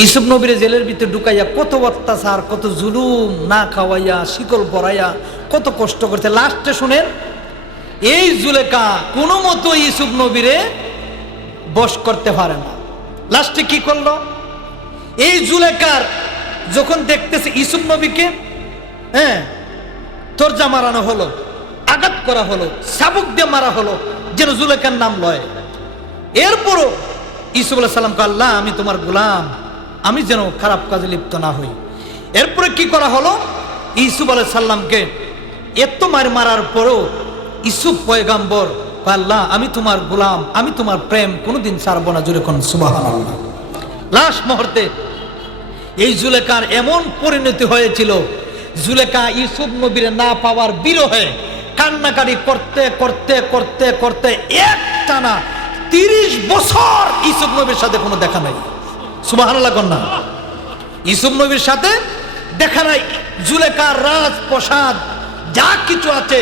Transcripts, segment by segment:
ইউসুফ নবীর জেলের ভিতরে ঢুকাইয়া কত অত্যাচার, কত জুলুম, না খাওয়াইয়া, শিকল পরাইয়া কত কষ্ট করতে। লাস্টে শুনেন, এই জুলেখা কোনো মতো ইউসুফ নবীরে বশ করতে পারে না। লাস্টে কি করলো, এই জুলেখার যখন দেখতেছে ইউসুফ নবীকে তরজা মারানো হলো, আঘাত করা হলো, চাবুক দিয়ে মারা হলো, যেন জুলেখার নাম লয়। এরপরও ইউসুফ আলাইহিস সালামকে, আল্লাহ আমি তোমার গোলাম, আমি যেন খারাপ কাজে লিপ্ত না হই। এরপরে কি করা হলো, ইউসুফ আলাইহিস সালামকে এত মারার পরেও ইউসুফ পয়গাম্বর, আল্লাহ আমি তোমার গোলাম, আমি তোমার প্রেম কোনোদিন ছাড়বো না। জোরে কোন সুবহানাল্লাহ। লাস্ট মুহূর্তে এই জুলেখার এমন পরিণতি হয়েছিল, জুলেখা ইউসুফ নবীর না পাওয়ার বিরহে কান্নাকাটি করতে করতে করতে করতে একটানা 30 বছর ইউসুফ নবীর সাথে কোনো দেখা নাই। সুবহানাল্লাহ কন্যা, ইউসুফ নবীর সাথে দেখা নাই। জুলেখার রাজপ্রাসাদ যা কিছু আছে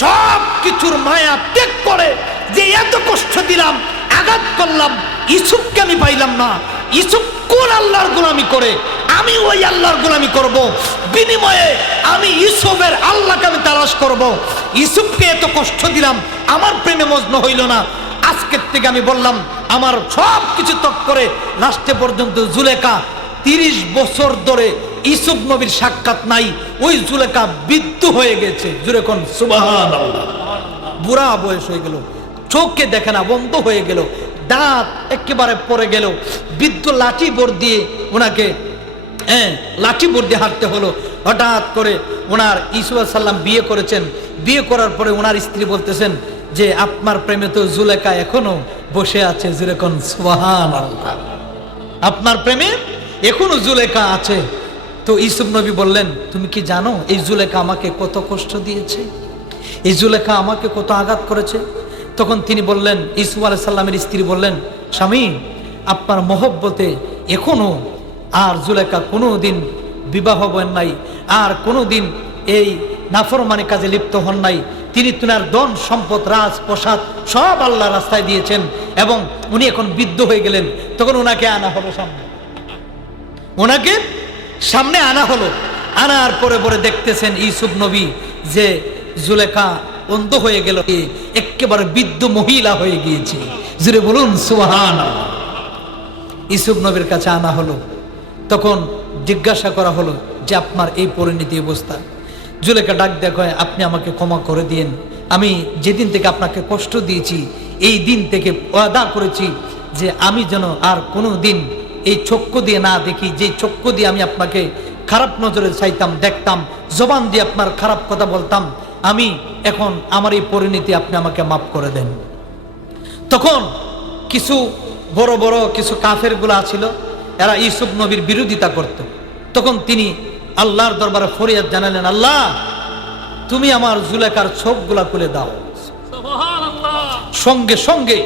সব কিছুর মায়া ত্যাগ করে, যে এত কষ্ট দিলাম, আঘাত করলাম, ইউসুফকে আমি পাইলাম না। ইউসুফ কোন আল্লাহর গোলামি করে, আমি ওই আল্লাহর গোলামি করব, বিনিময়ে আমি ইউসুফের আল্লাহকে আমি তালাশ করব। ইউসুফকে এত কষ্ট দিলাম, আমার প্রেমে মজনু হইল না। আজকের থেকে আমি বললাম আমার সব কিছু ত্যাগ করে। লাস্টে পর্যন্ত জুলেখা 30 বছর ধরে ইউসুফ নবীর সাক্ষাৎ নাই। ওই জুলেখা বৃদ্ধ হয়ে গেছে। জুরে কোন সুবহানাল্লাহ। বুড়া বয়স হয়ে গেল, চোখকে দেখে না, বন্ধ হয়ে গেল, দাঁত একেবারে পড়ে গেল। বৃদ্ধ লাঠি বোর দিয়ে ওনাকে লাঠি বোর দিয়ে হাঁটতে হলো। হঠাৎ করে ওনার ইউসুফ আলাইহিস সালাম বিয়ে করেছেন। বিয়ে করার পরে ওনার স্ত্রী বলতেছেন যে আপনার প্রেমে তো জুলেখা এখনো বসে আছে। জুরে কোন সুবহানাল্লাহ। আপনার প্রেমে এখনো জুলেখা আছে। তো ইউসুফ নবী বললেন, তুমি কি জানো এই জুলেখা আমাকে কত কষ্ট দিয়েছে, এই জুলেখা আমাকে কত আঘাত করেছে? তখন তিনি বললেন, ইউসুফ আলাইহিস সালামের স্ত্রী বললেন, স্বামী আপনার মহব্বতে এখনো আর জুলেখা কোনো দিন বিবাহ হবেন নাই, আর কোনো দিন এই নাফরমানি কাজে লিপ্ত হন নাই। তিনি তিনার ধন সম্পদ, রাজপ্রাসাদ সব আল্লাহ রাস্তায় দিয়েছেন, এবং উনি এখন বৃদ্ধ হয়ে গেলেন। তখন ওনাকে আনা হলো সামনে, ওনাকে সামনে আনা হলো। আনার পরে পরে দেখতেছেন ইউসুফ নবী যে জুলেখা অন্ধ হয়ে গেল, একেবারে বৃদ্ধ মহিলা হয়ে গিয়েছে। জুড়ে বলুন সুবহানাল্লাহ। ইউসুফ নবীর কাছে আনা হলো। তখন জিজ্ঞাসা করা হলো যে আপনার এই পরিণতি অবস্থা। জুলেখা ডাক দেখো, আপনি আমাকে ক্ষমা করে দিয়েন। আমি যেদিন থেকে আপনাকে কষ্ট দিয়েছি, এই দিন থেকে ওয়াদা করেছি যে আমি যেন আর কোনো দিন এই চক্ষু দিয়ে না দেখি, যে চক্ষু দিয়ে আমি আপনাকে খারাপ নজরে চাইতাম, দেখতাম, জবান দিয়ে আপনার খারাপ কথা বলতাম, আমি এখন আমার এই পরিণতি আপনি আমাকে মাফ করে দেন। তখন কিছু বড় বড় কিছু কাফের গুলা ছিল, এরা ইউসুফ নবীর বিরোধিতা করত। তখন তিনি আল্লাহর দরবারে ফরিয়াদ জানালেন, আল্লাহ তুমি আমার জুলেখার চোখগুলা খুলে দাও। সঙ্গে সঙ্গে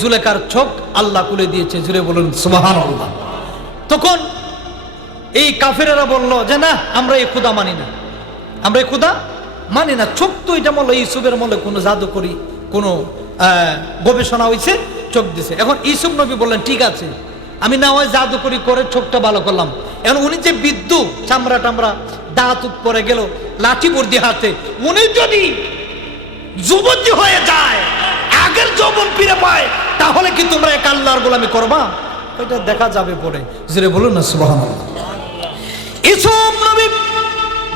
জুলেখার চোখ আল্লাহ খুলে দিয়েছে। জুড়ে বলুন সুবহানাল্লাহ। তখন এই কাফেরেরা বলল যে না, আমরা এই খুদা মানি না, আমরা এই খুদা মানি না। চোখ তো এটা বললো ইউসুফের মলে কোনো জাদুকরি, কোনো গবেষণা হয়েছে, চোখ দিছে। এখন ইউসুফ নবী বললেন, ঠিক আছে, আমি না হয় জাদুকরি করে চোখটা ভালো করলাম। এখন উনি যে বিদ্যু, চামড়া টামড়া, দাঁত পরে গেল, লাঠি বোর দিয়ে হাতে, উনি যদি যুবতী হয়ে যায়, আগের যৌবন ফিরে পায়, তাহলে কি তোমরা এক আল্লাহর গোলামি করবা? এটা দেখা যাবে পরে। জোরে বলুন না সুবহানাল্লাহ। ইউসুফ নবী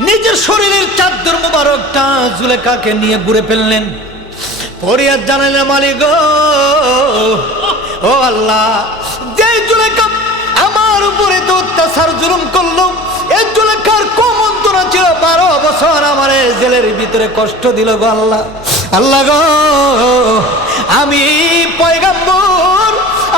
নিজের শরীরের চাদর মুবারকটা জুলেখাকে নিয়ে ঘুরে ফেললেন। ফরিয়াদ জানালেন, মালিক ও আল্লাহ, যে জুলেখা আমার উপরে তো অত্যাচার জুলুম করলো, এই জুলেখার কুমন্ত্রণা ছিল 12 বছর আমার জেলের ভিতরে কষ্ট দিল গো আল্লাহ। আল্লাহ গো, আমি পয়গাম্বর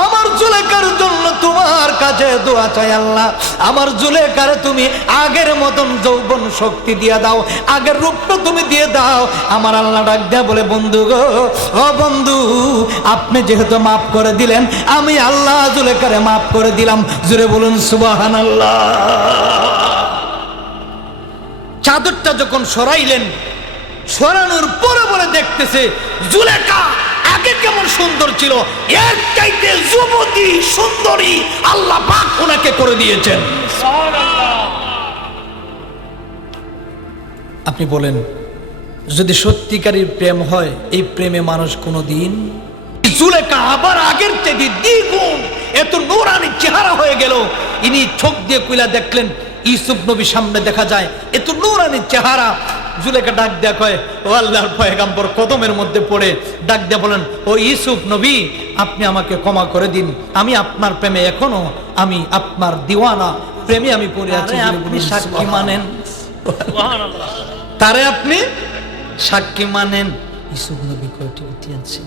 আমার জুলেখার জন্য তোমার কাছে দোয়া চাই। আল্লাহ আমার জুলেখার তুমি আগের মতন যৌবন শক্তি দিয়ে দাও, আগের রূপটা তুমি দিয়ে দাও। আমার আল্লাহ ডাক দেয়া বলে, বন্ধু গো, ও বন্ধু, আপনি যেহেতু মাফ করে দিলেন, আমি আল্লাহ জুলেখারে মাফ করে দিলাম। জুড়ে বলুন সুবহানাল্লাহ। চাদরটা যখন সরাইলেন, সরানোর পরে পরে দেখতেছে জুলেখা আগে কেমন সুন্দর ছিল, এর চাইতে যুবতী সুন্দরী আল্লাহ পাক ওনাকে করে দিয়েছেন। আপনি বলেন, যদি সত্যিকারের প্রেম হয়, এই প্রেমে মানুষ কোনোদিন, জুলেখা আবার আগের থেকে দ্বিগুণ এত নূরানি চেহারা হয়ে গেল। ইনি চোখ দিয়ে কুইলা দেখলেন, ইউসুফ নবী সামনে দেখা যায়, এত নূরানি চেহারা। জুলেখা ডাক দেয়া কয়, ও আল্লাহর পয়গম্বর কদমের মধ্যে পড়ে ডাক দিয়ে বলেন, ও ইউসুফ নবী, আপনি আমাকে ক্ষমা করে দিন, আমি আপনার প্রেমে এখনো আমি আপনার দিওয়ানা, প্রেমে আমি পড়ে আছি। আপনি সাক্ষী মানেন? তারে আপনি সাক্ষী মানেন? ইউসুফ নবী কয়, ঠিক আছে।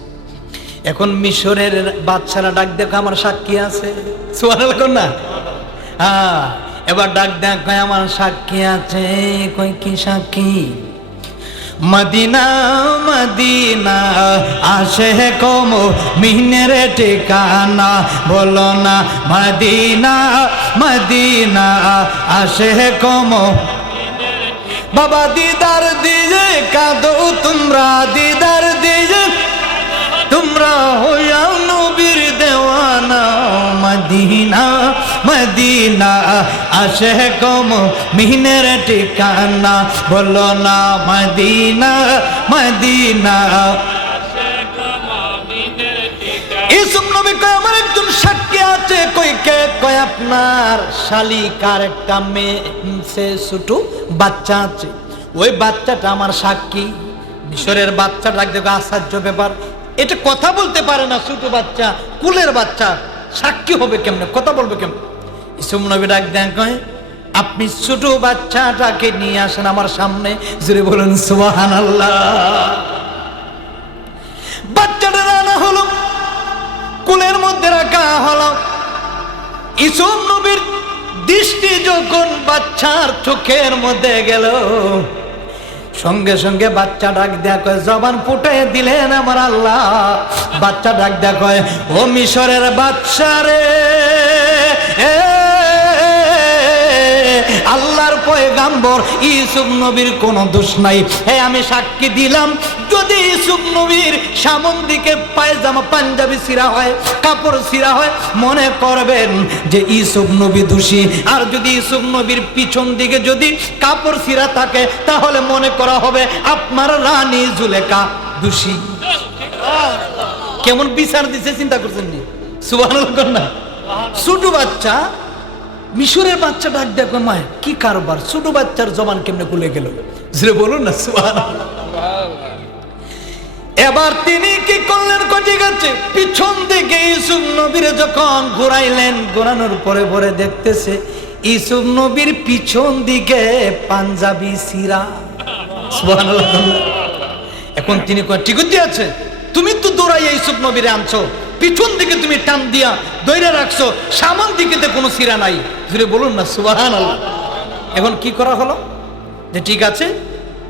এখন মিশরের বাদশারা ডাক দেখো, আমার সাক্ষী আছে। সুবহানাল্লাহ না? হ্যাঁ, এবার ডাক দেখ, আমার সাক্ষী আছে। কই কি সাক্ষী? মদিনা মদিনা আসে কম মিনের ঠিকানা, বলো না মদিনা মদিনা আসে কম। বাবা দিদার দিয়ে কাঁদো তোমরা, দিদার দিয়ে তোমরা হইয়া নবীর দেওয়ানা। মদিনা মদিনা আসে কম মিনের ঠিকানা, বলো না মদিনা মদিনা। ইউসুফ নবী কয়, আমার একজন সাক্ষী আছে। কই কে? কয় আপনার শালিকার একটা মেয়ে ছোট বাচ্চা আছে, ওই বাচ্চাটা আমার সাক্ষী। মিশরের বাচ্চা ডাক দেখো, আশ্চর্য ব্যাপার, এটা কথা বলতে পারে না, ছোট বাচ্চা, কুলের বাচ্চা, সাক্ষী হবে কেমনে, কথা বলবে কেমনে? ইউসুফ নবী ডাক দেন, কয় আপনি ছোট বাচ্চাটাকে নিয়ে আসেন আমার সামনে। জোরে বলুন সুবহানাল্লাহ। বাচ্চাটা আনা হলো, কুলের মধ্যে রাখা হলো। ইউসুফ নবীর দৃষ্টি যখন বাচ্চার চোখের মধ্যে গেল, সঙ্গে সঙ্গে বাচ্চা ডাক দেয়া কয়, জবান ফুটে দিলেন আমার আল্লাহ। বাচ্চা ডাক দেয়া কয়, ও মিশরের বাদশা রে, আল্লাহর পয়গাম্বর ইউসুফ নবীর কোনো দোষ নাই। হ্যাঁ, আমি সাক্ষী দিলাম, যদি ইউসুফ নবীর সামন দিকে পায়জামা পাঞ্জাবি ছিঁড়া হয়, কাপড় ছিঁড়া হয়, মনে করবেন যে ইউসুফ নবী দোষী। আর যদি ইউসুফ নবীর পিছন দিকে যদি কাপড় ছিঁড়া থাকে, তাহলে মনে করা হবে আপনার রানী জুলেখা দোষী। কেমন বিচার দিছে চিন্তা করছেন নি? সুবহানাল্লাহ না? ছোট বাচ্চা, মিশরের বাচ্চা ডাক দেখো, মায় কি কারবার, ছোট বাচ্চার জবান কেমনে খুলে গেল? যে বলুন না সুবহানাল্লাহ। এবার তিনি কি করলেন? ঠিক আছে, পিছন দিকে ইউসুফ নবীরে যখন ঘুরাইলেন, ঘোরানোর পরে পরে দেখতেছে ইউসুফ নবীর পিছন দিকে পাঞ্জাবি ছিঁড়া। সুবহানাল্লাহ। এখন তিনি কয়, ঠিক আছে, তুমি তো দৌড়াইয়া ইউসুফ নবীরে আনছো, পিছন দিকে তুমি টান দিয়া দইরা রাখছো, সামন দিকে তো কোনো ছিঁড়া নাই। জুড়ে বলুন না সুবহানাল্লাহ। এখন কি করা হলো? যে ঠিক আছে,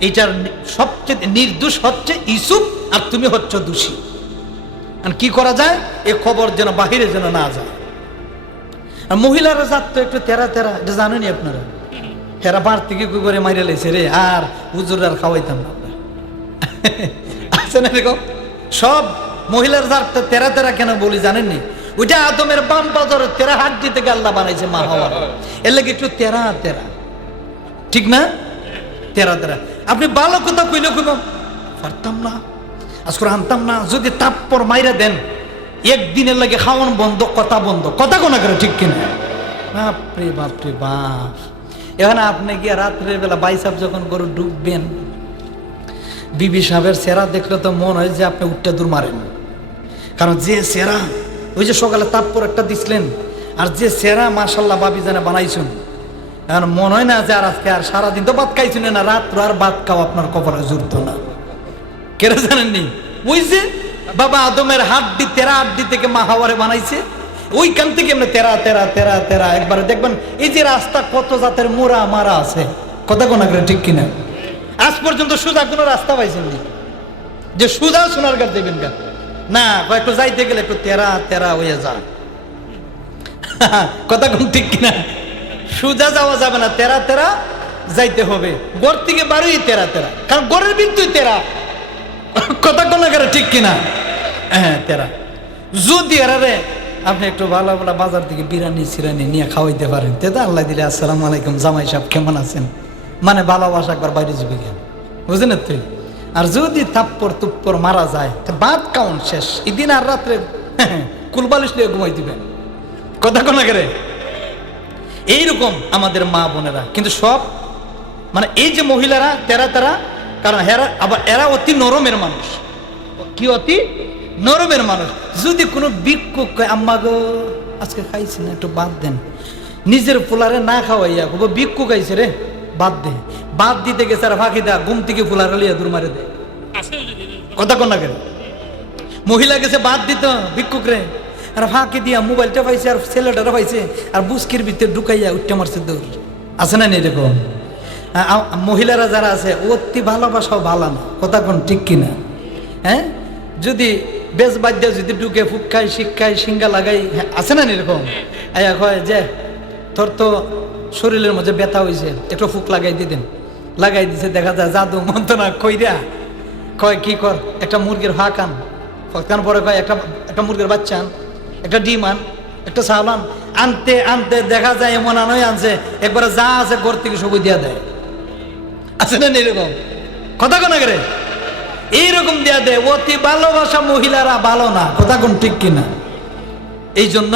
এইটার সবচেয়ে নির্দোষ হচ্ছে ইউসুফ, আর তুমি হচ্ছ দোষী। আর কি করা যায়? এ খবর যেন বাহিরে যেন না যায়। আর মহিলারা জাত তো একটু তেরা তেরা, এটা জানেনি আপনারা? হেরা বার থেকে কি করে মাইরে লেছে রে, আর হুজুর আর খাওয়াইতাম না। আছে না এরকম? সব মহিলার জাতটা তেরা তেরা কেন বলি জানেননি? ওইটা আদমের বাম পাজরের তেরা হাড্ডি থেকে আল্লাহ বানাইছে মা হওয়ার, এর লাগে একটু তেরা তেরা, ঠিক না? তেরা তেরা। আপনি ভালো কথা কইলে কইব পারতাম না, আজকে আনতাম না, যদি তাপ্পর মাইরা দেন একদিনের লাগে খাওয়ান বন্ধ, কথা বন্ধ, কথা কোনা করে, ঠিক কিনা? বাপরে বাপরে বাপ। এখন আপনি গিয়ে রাত্রের বেলা বাইসাব যখন গরু ডুববেন, বিবি সাহেবের চেহারা দেখলে তো মন হয় যে আপনি উঠটা দূর মারেন। কারণ যে চেহারা, ওই যে সকালে তাপ্পর একটা দিছিলেন, আর যে চেহারা মাশাল্লাহ বাবি জানে বানাইছেন, এখন মনে হয় না যে আর আজকে আর সারাদিন তো ভাত খাইছেন না, রাত্র আর ভাত খাও আপনার কপালে জুড়ত না। কেন জানেননি? ওই যে বাবা আদমের হাড্ডি, তেরা হাড্ডি থেকে মা হাওয়ারে বানাইছে, ওইখান থেকে এমনি তেরা তেরা তেরা তেরা। একবারে দেখবেন এই যে রাস্তা কত জাতের মোড়া মারা আছে, কথা কোনা করে, ঠিক কিনা? আজ পর্যন্ত সোজা কোনো রাস্তা পাইছেন নি যে সোজা সোনার গাছ দেবেন গা? না, একটু যাইতে গেলে একটু তেরা তেরা হয়ে যায়, কথা কোন, ঠিক কিনা? সোজা যাওয়া যাবে না, তেরা তেরা যাইতে হবে। ঘর থেকে বাড়ি তেরা তেরা, কারণ ঘরের বিন্দু তেরা, কথা কোনা করে, ঠিক কিনা? হ্যাঁ তেরা। যদি এরা রে আপনি একটু ভালো ভালো বাজার থেকে বিরিয়ানি সিরানি নিয়ে খাওয়াইতে পারেন, তেদা আল্লাহ দিলে আসসালামু আলাইকুম জামাই সাহেব কেমন আছেন, মানে ভালোবাসা একবার বাইরে যাবে কেন, বুঝলেন তুই। আর যদি থাপ্পর তুপ্পর মারা যায় বাদ কাউন্ট শেষ, এদিন আর রাত্রে কুলবালিশ নিয়ে ঘুমাই দিবেন, কথা কোন রে। এইরকম আমাদের মা বোনেরা, কিন্তু সব মানে এই যে মহিলারা তেরা, কারণ এরা অতি নরমের মানুষ, কি অতি নরমের মানুষ। যদি কোনো ভিক্ষুক কয় আম্মা গো আজকে খাইছি না একটু বাদ দেন, নিজের পোলারে না খাওয়াইয়া ভিক্ষুক খাইছে রে বাদ দে, বাদ দিতে গেছে আর ফাঁকি দেয়া ঘুম থেকে পোলারে লিয়া দূর মারে দেয়, কথা কোন না কেন। মহিলা গেছে বাদ দিত ভিক্ষুক রে, আর ফাঁকি দিয়া মোবাইলটা পাইছে আর ছেলেটারা পাইছে আর বুস্কির ভিতরে ঢুকাইয়া উঠতে মারছে দৌড়, আছে না এরকম। মহিলারা যারা আছে অতি ভালোবাসাও ভালো না, কথা কোন ঠিক কিনা। হ্যাঁ, যদি বেশ বাদ্য যদি ঢুকে ফুকায় শিক্ষায় সিঙ্গা লাগাই, আছে না এরকম। আয়া কয় যে তোর তো শরীরের মধ্যে ব্যথা হয়েছে একটু ফুক লাগাই দিতেন, লাগাই দিছে, দেখা যায় জাদু মন্ত্রণা কইরা কয় কি কর একটা মুরগির ফাঁক আন, ফাঁকান পরে কয় একটা মুরগির বাচ্চা আন, একটা ডিম আন, একটা চাউল আন, আনতে আনতে দেখা যায় এমন আনই আনছে একবারে যা আছে ঘর থেকে সবই দিয়া দেয়, আছে না এরকম, কথা কোন রে। এইরকম দেয়া দেয়, অতি ভালোবাসা মহিলারা ভালো না, কথা কোন ঠিক কিনা। এই জন্য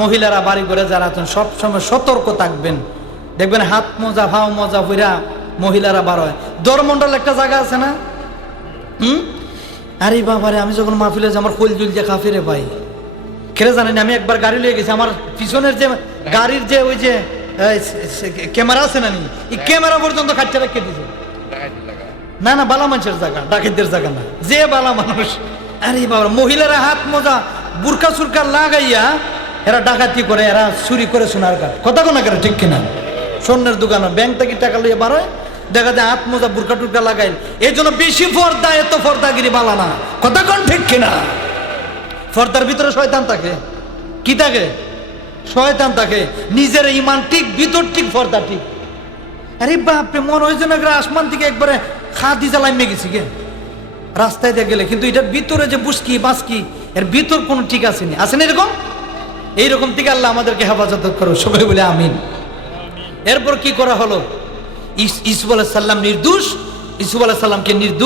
মহিলারা বাড়ি করে যারা আছেন সবসময় সতর্ক থাকবেন, দেখবেন হাত মোজা ভাও মোজা ফিরা মহিলারা বার হয়। দরমন্ডল একটা জায়গা আছে না, আরে বাবারে আমি যখন মাহফিলে যে আমার খোল জুল যে খাফিরে পাই, খেলে জানেন আমি একবার গাড়ি লিয়ে গেছি, আমার পিছনের যে গাড়ির যে ওই যে ক্যামেরা আছে না, এই ক্যামেরা পর্যন্ত খাচ্চা রেখে দিয়েছে। না না, বালা মানুষের জায়গা, ডাকাতদের জায়গা না, যে বালা মানুষ। আরে বাবা, মহিলারা হাত মোজা বুরকা সুরকা লাগাইয়া এরা ডাকাতি করে, এরা চুরি করে সোনার কাঠ, কথা কোন করে ঠিক কিনা। স্বর্ণের দোকানে ব্যাংক থেকে টাকা লইয়া বাড়ায়, দেখা যায় হাত মোজা বুরকা টুরকা লাগাই। এই জন্য বেশি পর্দা, এত পর্দাগিরি বালা না, কথা কোন ঠিক কিনা। পর্দার ভিতরে শয়তান থাকে, কি থাকে, শয়তান থাকে। নিজের ইমান ঠিক, ভিতর ঠিক, পর্দা ঠিক। আরে বাপরে, মন হয়েছে না আসমান থেকে একবারে খাদি জ্বালাই গেছি গে রাস্তায় দিয়ে গেলে, কিন্তু এটার ভিতরে যে বুসকি বাসকি এর ভিতর কোনো ঠিক আসেনি, আসেন এরকম। এইরকম থেকে আল্লাহ আমাদেরকে হেফাজত করো, সবাই বলে আমিন। এরপর কি করা হলো, ইউসুফ আলাইহিস সালাম নির্দোষ, ইউসুফ আলাইহিস সালামকে নির্দোষ